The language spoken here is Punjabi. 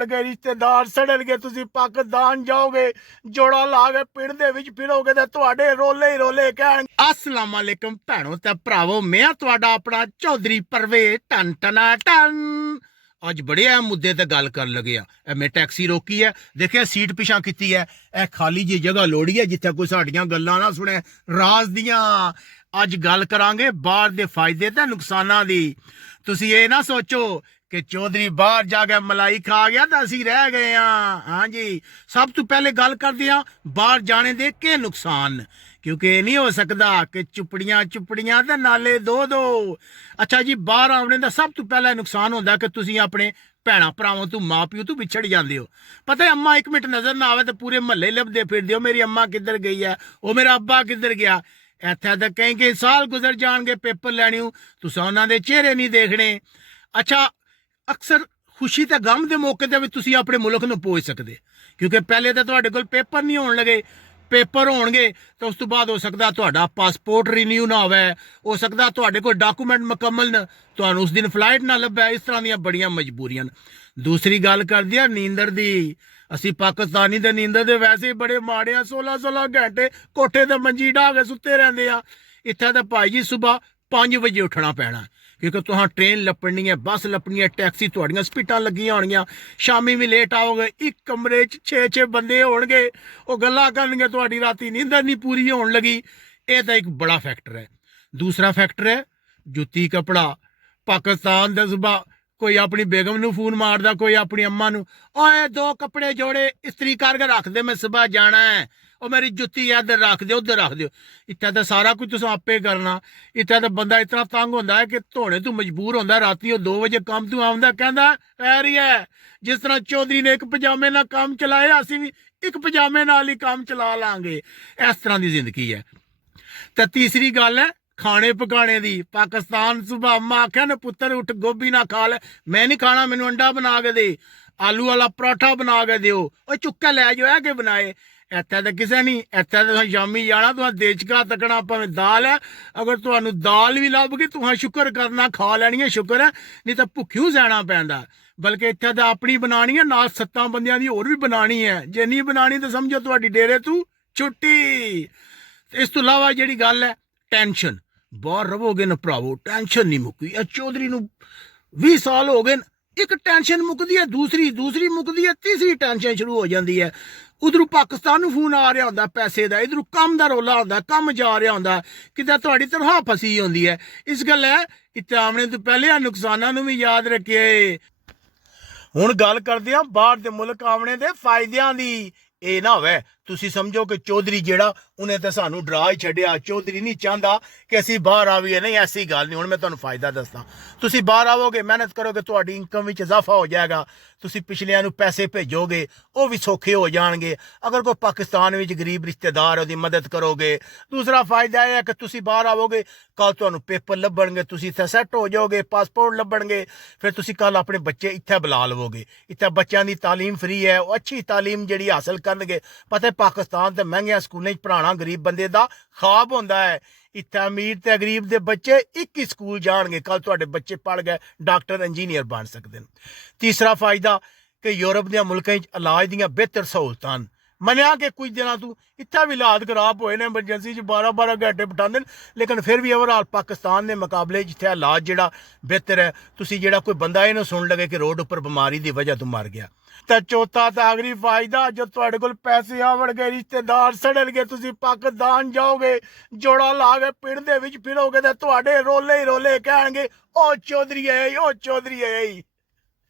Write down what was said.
ਗਏ ਰਿਸ਼ਤੇਦਾਰ ਸੜਨਗੇ, ਤੁਸੀਂ ਪਾਕਿਸਤਾਨ ਜਾਓਗੇ, ਜੋੜਾ ਲਾ ਕੇ ਪਿੰਡ ਦੇ ਵਿੱਚ ਫਿਰੋਗੇ ਤੇ ਤੁਹਾਡੇ ਰੋਲੇ ਹੀ ਰੋਲੇ ਕਹਿਣਗੇ। ਅਸਲਾਮ ਵਾਲੇਕਮ ਭੈਣੋ ਤੇ ਭਰਾਵੋ, ਮੈਂ ਤੁਹਾਡਾ ਆਪਣਾ ਚੌਧਰੀ ਪਰਵੇਜ਼ ਟਨ ਟਨਾ ਟਨ। ਅੱਜ ਬੜੇ ਅਹਿਮ ਮੁੱਦੇ ਤੇ ਗੱਲ ਕਰਨ ਲੱਗੇ ਆ। ਮੈਂ ਟੈਕਸੀ ਰੋਕੀ ਹੈ, ਦੇਖਿਆ ਸੀਟ ਪਿਛਾਂ ਕੀਤੀ ਹੈ, ਇਹ ਖਾਲੀ ਜੀ ਜਗ੍ਹਾ ਲੋੜੀ ਹੈ ਜਿੱਥੇ ਕੋਈ ਸਾਡੀਆਂ ਗੱਲਾਂ ਨਾ ਸੁਣੇ ਰਾਜ਼ ਦੀਆਂ। ਅੱਜ ਗੱਲ ਕਰਾਂਗੇ ਬਾਹਰ ਦੇ ਫਾਇਦੇ ਤੇ ਨੁਕਸਾਨਾਂ ਦੀ। ਤੁਸੀਂ ਇਹ ਨਾ ਸੋਚੋ ਕਿ ਚੌਧਰੀ ਬਾਹਰ ਜਾ ਕੇ ਮਲਾਈ ਖਾ ਗਿਆ ਤਾਂ ਅਸੀਂ ਰਹਿ ਗਏ ਹਾਂ। ਹਾਂਜੀ, ਸਭ ਤੋਂ ਪਹਿਲੇ ਗੱਲ ਕਰਦੇ ਹਾਂ ਬਾਹਰ ਜਾਣੇ ਦੇ ਕੀ ਨੁਕਸਾਨ, ਕਿਉਂਕਿ ਇਹ ਨਹੀਂ ਹੋ ਸਕਦਾ ਕਿ ਚੁਪੜੀਆਂ ਤੇ ਨਾਲੇ ਦੋ। ਅੱਛਾ ਜੀ, ਬਾਹਰ ਆਉਣੇ ਦਾ ਸਭ ਤੋਂ ਪਹਿਲਾ ਨੁਕਸਾਨ ਹੁੰਦਾ ਕਿ ਤੁਸੀਂ ਆਪਣੇ ਭੈਣਾਂ ਭਰਾਵਾਂ ਤੋਂ ਮਾਂ ਪਿਓ ਤੋਂ ਵਿਛੜ ਜਾਂਦੇ ਹੋ। ਪਤਾ ਅੰਮਾ ਇੱਕ ਮਿੰਟ ਨਜ਼ਰ ਨਾ ਆਵੇ ਤਾਂ ਪੂਰੇ ਮਹੱਲੇ ਲੱਭਦੇ ਫਿਰਦੇ ਹੋ, ਮੇਰੀ ਅੰਮਾ ਕਿੱਧਰ ਗਈ ਹੈ, ਉਹ ਮੇਰਾ ਅੱਬਾ ਕਿੱਧਰ ਗਿਆ। ਇੱਥੇ ਤਾਂ ਕਈ ਸਾਲ ਗੁਜ਼ਰ ਜਾਣਗੇ ਪੇਪਰ ਲੈਣੇ ਹੋ, ਤੁਸੀਂ ਉਹਨਾਂ ਦੇ ਚਿਹਰੇ ਨਹੀਂ ਦੇਖਣੇ। ਅੱਛਾ, ਅਕਸਰ ਖੁਸ਼ੀ ਤੇ ਗਮ ਦੇ ਮੌਕੇ ਤੇ ਵੀ ਤੁਸੀਂ ਆਪਣੇ ਮੁਲਕ ਨੂੰ ਪਹੁੰਚ ਸਕਦੇ, ਕਿਉਂਕਿ ਪਹਿਲੇ ਤਾਂ ਤੁਹਾਡੇ ਕੋਲ ਪੇਪਰ ਨਹੀਂ ਹੋਣ ਲੱਗੇ। ਪੇਪਰ ਹੋਣਗੇ ਤਾਂ ਉਸ ਤੋਂ ਬਾਅਦ ਹੋ ਸਕਦਾ ਤੁਹਾਡਾ ਪਾਸਪੋਰਟ ਰੀਨਿਊ ਨਾ ਹੋਵੇ, ਹੋ ਸਕਦਾ ਤੁਹਾਡੇ ਕੋਲ ਡਾਕੂਮੈਂਟ ਮੁਕੰਮਲ ਨਾ, ਤੁਹਾਨੂੰ ਉਸ ਦਿਨ ਫਲਾਈਟ ਨਾ ਲੱਭੇ। ਇਸ ਤਰ੍ਹਾਂ ਦੀਆਂ ਬੜੀਆਂ ਮਜਬੂਰੀਆਂ। ਦੂਸਰੀ ਗੱਲ ਕਰਦੀ ਆ ਨੀਂਦਰ ਦੀ। ਅਸੀਂ ਪਾਕਿਸਤਾਨੀ ਦੇ ਨੀਂਦਰ ਦੇ ਵੈਸੇ ਹੀ ਬੜੇ ਮਾੜੇ ਆ, 16 ਘੰਟੇ ਕੋਠੇ ਤੇ ਮੰਜੀ ਢਾ ਕੇ ਸੁੱਤੇ ਰਹਿੰਦੇ ਆ। ਇੱਥੇ ਤਾਂ ਭਾਈ ਜੀ ਸੁਬਾਹ 5 ਵਜੇ ਉੱਠਣਾ ਪੈਣਾ, ਕਿਉਂਕਿ ਤੁਹਾਂ ਟ੍ਰੇਨ ਲੱਪਣੀ ਹੈ, ਬੱਸ ਲੱਪਣੀ ਹੈ, ਟੈਕਸੀ ਤੁਹਾਡੀਆਂ ਸਪੀਟਾਂ ਲੱਗੀਆਂ ਹੋਣਗੀਆਂ। ਸ਼ਾਮੀ ਵੀ ਲੇਟ ਆਓਗੇ, ਇੱਕ ਕਮਰੇ 'ਚ 6 ਬੰਦੇ ਹੋਣਗੇ, ਉਹ ਗੱਲਾਂ ਕਰਨਗੇ, ਤੁਹਾਡੀ ਰਾਤੀ ਨੀਂਦਰ ਨਹੀਂ ਪੂਰੀ ਹੋਣ ਲੱਗੀ। ਇਹ ਤਾਂ ਇੱਕ ਬੜਾ ਫੈਕਟਰ ਹੈ। ਦੂਸਰਾ ਫੈਕਟਰ ਹੈ ਜੁੱਤੀ ਕੱਪੜਾ। ਪਾਕਿਸਤਾਨ ਦੇ ਸੁਬਾਹ ਕੋਈ ਆਪਣੀ ਬੇਗਮ ਨੂੰ ਫੋਨ ਮਾਰਦਾ, ਕੋਈ ਆਪਣੀ ਅੰਮਾ ਨੂੰ, ਓਏ 2 ਕੱਪੜੇ ਜੋੜੇ ਇਸਤਰੀ ਕਰਕੇ ਰੱਖ ਦੇ, ਮੈਂ ਸੁਬਾਹ ਜਾਣਾ ਹੈ, ਉਹ ਮੇਰੀ ਜੁੱਤੀ ਇੱਧਰ ਰੱਖ ਦਿਓ, ਉੱਧਰ ਰੱਖ ਦਿਓ। ਇੱਥੇ ਤਾਂ ਸਾਰਾ ਕੁਝ ਤੁਸੀਂ ਆਪੇ ਕਰਨਾ। ਇੱਥੇ ਤਾਂ ਬੰਦਾ ਇਤਨਾ ਤੰਗ ਹੁੰਦਾ ਹੈ ਕਿ ਧੋਣੇ ਤੋਂ ਮਜਬੂਰ ਹੁੰਦਾ। ਰਾਤੀ ਉਹ 2 ਵਜੇ ਕੰਮ ਤੋਂ ਆਉਂਦਾ, ਕਹਿੰਦਾ ਐ ਰਹੀ ਹੈ ਜਿਸ ਤਰ੍ਹਾਂ ਚੌਧਰੀ ਨੇ ਇੱਕ ਪਜਾਮੇ ਨਾਲ ਕੰਮ ਚਲਾਇਆ, ਅਸੀਂ ਵੀ ਇੱਕ ਪਜਾਮੇ ਨਾਲ ਹੀ ਕੰਮ ਚਲਾ ਲਾਂਗੇ। ਇਸ ਤਰ੍ਹਾਂ ਦੀ ਜ਼ਿੰਦਗੀ ਹੈ। ਤੇ ਤੀਸਰੀ ਗੱਲ ਹੈ ਖਾਣੇ ਪਕਾਣੇ ਦੀ। ਪਾਕਿਸਤਾਨ ਸੁਬਾਹ ਅੰਮਾ ਆਖਿਆ ਨਾ ਪੁੱਤਰ ਉੱਠ ਗੋਭੀ ਨਾ ਖਾ ਲੈ, ਮੈਂ ਨਹੀਂ ਖਾਣਾ, ਮੈਨੂੰ ਅੰਡਾ ਬਣਾ ਕੇ ਦੇ, ਆਲੂ ਵਾਲਾ ਪਰਾਠਾ ਬਣਾ ਕੇ ਦਿਓ, ਉਹ ਚੁੱਕਾ ਲੈ ਜਾਓ, ਇਹ ਕਿ ਬਣਾਏ। ਇੱਥੇ ਤਾਂ ਕਿਸੇ ਨਹੀਂ, ਇੱਥੇ ਤਾਂ ਸ਼ਾਮੀ ਜਾਣਾ, ਤੁਹਾਂ ਦੇਚਕਾ ਤੱਕਣਾ, ਭਾਵੇਂ ਦਾਲ ਹੈ, ਅਗਰ ਤੁਹਾਨੂੰ ਦਾਲ ਵੀ ਲੱਭ ਗਈ ਤੁਹਾਂ ਸ਼ੁਕਰ ਕਰਨਾ, ਖਾ ਲੈਣੀ ਹੈ, ਸ਼ੁਕਰ ਹੈ, ਨਹੀਂ ਤਾਂ ਭੁੱਖਿਓ ਸਹਿਣਾ ਪੈਂਦਾ। ਬਲਕਿ ਇੱਥੇ ਤਾਂ ਆਪਣੀ ਬਣਾਣੀ ਹੈ, ਨਾਲ 7 ਬੰਦਿਆਂ ਦੀ ਹੋਰ ਵੀ ਬਣਾਣੀ ਹੈ। ਜੇ ਨਹੀਂ ਬਣਾਣੀ ਤਾਂ ਸਮਝੋ ਤੁਹਾਡੀ ਡੇਰੇ ਤੋਂ ਛੁੱਟੀ। ਇਸ ਤੋਂ ਇਲਾਵਾ ਜਿਹੜੀ ਗੱਲ ਹੈ ਟੈਨਸ਼ਨ, ਬਾਹਰ ਰਹੋਗੇ ਨਾ ਭਰਾਵੋ, ਟੈਨਸ਼ਨ ਨਹੀਂ ਮੁੱਕੀ। ਇਹ ਚੌਧਰੀ ਨੂੰ 20 ਸਾਲ ਹੋ ਗਏ, ਇੱਕ ਟੈਨਸ਼ਨ ਮੁੱਕਦੀ ਹੈ, ਦੂਸਰੀ ਮੁੱਕਦੀ ਹੈ, ਤੀਸਰੀ ਟੈਨਸ਼ਨ ਸ਼ੁਰੂ ਹੋ ਜਾਂਦੀ ਹੈ। ਉਧਰੋਂ ਪਾਕਿਸਤਾਨ ਨੂੰ ਫੋਨ ਆ ਰਿਹਾ ਹੁੰਦਾ ਪੈਸੇ ਦਾ, ਇਧਰੋਂ ਕੰਮ ਦਾ ਰੋਲਾ ਹੁੰਦਾ, ਕੰਮ ਜਾ ਰਿਹਾ ਹੁੰਦਾ, ਕਿਤੇ ਤੁਹਾਡੀ ਤਨਖਾਹ ਫਸੀ ਹੁੰਦੀ ਹੈ। ਇਸ ਗੱਲ ਹੈ ਇੱਥੇ ਆਉਣੇ ਤੋਂ ਪਹਿਲੇ ਆ ਨੁਕਸਾਨਾਂ ਨੂੰ ਵੀ ਯਾਦ ਰੱਖਿਏ। ਹੁਣ ਗੱਲ ਕਰਦੇ ਆ ਬਾਹਰ ਦੇ ਮੁਲਕ ਆਉਣੇ ਦੇ ਫਾਇਦਿਆਂ ਦੀ। ਇਹ ਨਾ ਹੋਵੇ ਤੁਸੀਂ ਸਮਝੋ ਕਿ ਚੌਧਰੀ ਜਿਹੜਾ ਉਹਨੇ ਤਾਂ ਸਾਨੂੰ ਡਰਾ ਹੀ ਛੱਡਿਆ। ਚੌਧਰੀ ਨਹੀਂ ਚਾਹੁੰਦਾ ਕਿ ਅਸੀਂ ਬਾਹਰ ਆਵੀਏ, ਨਹੀਂ, ਐਸੀ ਗੱਲ ਨਹੀਂ। ਹੁਣ ਮੈਂ ਤੁਹਾਨੂੰ ਫਾਇਦਾ ਦੱਸਦਾ। ਤੁਸੀਂ ਬਾਹਰ ਆਵੋਗੇ, ਮਿਹਨਤ ਕਰੋਗੇ, ਤੁਹਾਡੀ ਇਨਕਮ ਵਿੱਚ ਇਜ਼ਾਫਾ ਹੋ ਜਾਏਗਾ। ਤੁਸੀਂ ਪਿਛਲਿਆਂ ਨੂੰ ਪੈਸੇ ਭੇਜੋਗੇ, ਉਹ ਵੀ ਸੌਖੇ ਹੋ ਜਾਣਗੇ। ਅਗਰ ਕੋਈ ਪਾਕਿਸਤਾਨ ਵਿੱਚ ਗਰੀਬ ਰਿਸ਼ਤੇਦਾਰ, ਉਹਦੀ ਮਦਦ ਕਰੋਗੇ। ਦੂਸਰਾ ਫਾਇਦਾ ਇਹ ਹੈ ਕਿ ਤੁਸੀਂ ਬਾਹਰ ਆਵੋਗੇ, ਕੱਲ ਤੁਹਾਨੂੰ ਪੇਪਰ ਲੱਭਣਗੇ, ਤੁਸੀਂ ਇੱਥੇ ਸੈੱਟ ਹੋ ਜਾਓਗੇ, ਪਾਸਪੋਰਟ ਲੱਭਣਗੇ, ਫਿਰ ਤੁਸੀਂ ਕੱਲ ਆਪਣੇ ਬੱਚੇ ਇੱਥੇ ਬੁਲਾ ਲਵੋਗੇ। ਇੱਥੇ ਬੱਚਿਆਂ ਦੀ ਤਾਲੀਮ ਫਰੀ ਹੈ, ਉਹ ਅੱਛੀ ਤਾਲੀਮ ਜਿਹੜੀ ਹਾਸਲ ਕਰਨਗੇ। ਪਤਾ ਪਾਕਿਸਤਾਨ ਤੇ ਮਹਿੰਗੀਆਂ ਸਕੂਲਾਂ 'ਚ ਪੜ੍ਹਾਉਣਾ ਗਰੀਬ ਬੰਦੇ ਦਾ ਖਾਬ ਹੁੰਦਾ ਹੈ। ਇੱਥੇ ਅਮੀਰ ਤੇ ਗਰੀਬ ਦੇ ਬੱਚੇ ਇੱਕ ਹੀ ਸਕੂਲ ਜਾਣਗੇ, ਕੱਲ ਤੁਹਾਡੇ ਬੱਚੇ ਪੜ੍ਹ ਗਏ ਡਾਕਟਰ ਇੰਜੀਨੀਅਰ ਬਣ ਸਕਦੇ ਨੇ। ਤੀਸਰਾ ਫਾਇਦਾ ਕਿ ਯੂਰਪ ਦੇ ਮੁਲਕਾਂ 'ਚ ਇਲਾਜ ਦੀਆਂ ਬਿਹਤਰ ਸਹੂਲਤਾਂ। ਮੰਨਿਆ ਕਿ ਕੁਝ ਦਿਨਾਂ ਤੋਂ ਇੱਥੇ ਵੀ ਹਾਲਾਤ ਖਰਾਬ ਹੋਏ ਨੇ, ਐਮਰਜੈਂਸੀ 'ਚ 12 ਘੰਟੇ ਬਿਠਾਉਂਦੇ ਨੇ, ਲੇਕਿਨ ਫਿਰ ਵੀ ਓਵਰਆਲ ਪਾਕਿਸਤਾਨ ਦੇ ਮੁਕਾਬਲੇ ਜਿੱਥੇ ਇਲਾਜ ਜਿਹੜਾ ਬਿਹਤਰ ਹੈ। ਤੁਸੀਂ ਜਿਹੜਾ ਕੋਈ ਬੰਦਾ ਇਹਨੂੰ ਸੁਣ ਲਗੇ ਕਿ ਰੋਡ ਉੱਪਰ ਬਿਮਾਰੀ ਦੀ ਵਜ੍ਹਾ ਤੋਂ ਮਰ ਗਿਆ। ਤਾਂ ਚੌਥਾ ਤੇ ਆਖਰੀ ਫਾਇਦਾ, ਜੋ ਤੁਹਾਡੇ ਕੋਲ ਪੈਸੇ ਆਵਣਗੇ, ਰਿਸ਼ਤੇਦਾਰ ਸੜਨਗੇ, ਤੁਸੀਂ ਪਾਕਿਸਤਾਨ ਜਾਓਗੇ, ਜੋੜਾ ਲਾ ਕੇ ਪਿੰਡ ਦੇ ਵਿੱਚ ਫਿਰੋਗੇ ਤੇ ਤੁਹਾਡੇ ਰੋਲੇ ਹੀ ਰੋਲੇ ਕਹਿਣਗੇ, ਉਹ ਚੌਧਰੀ ਹੈ, ਉਹ ਚੌਧਰੀ ਹੈ।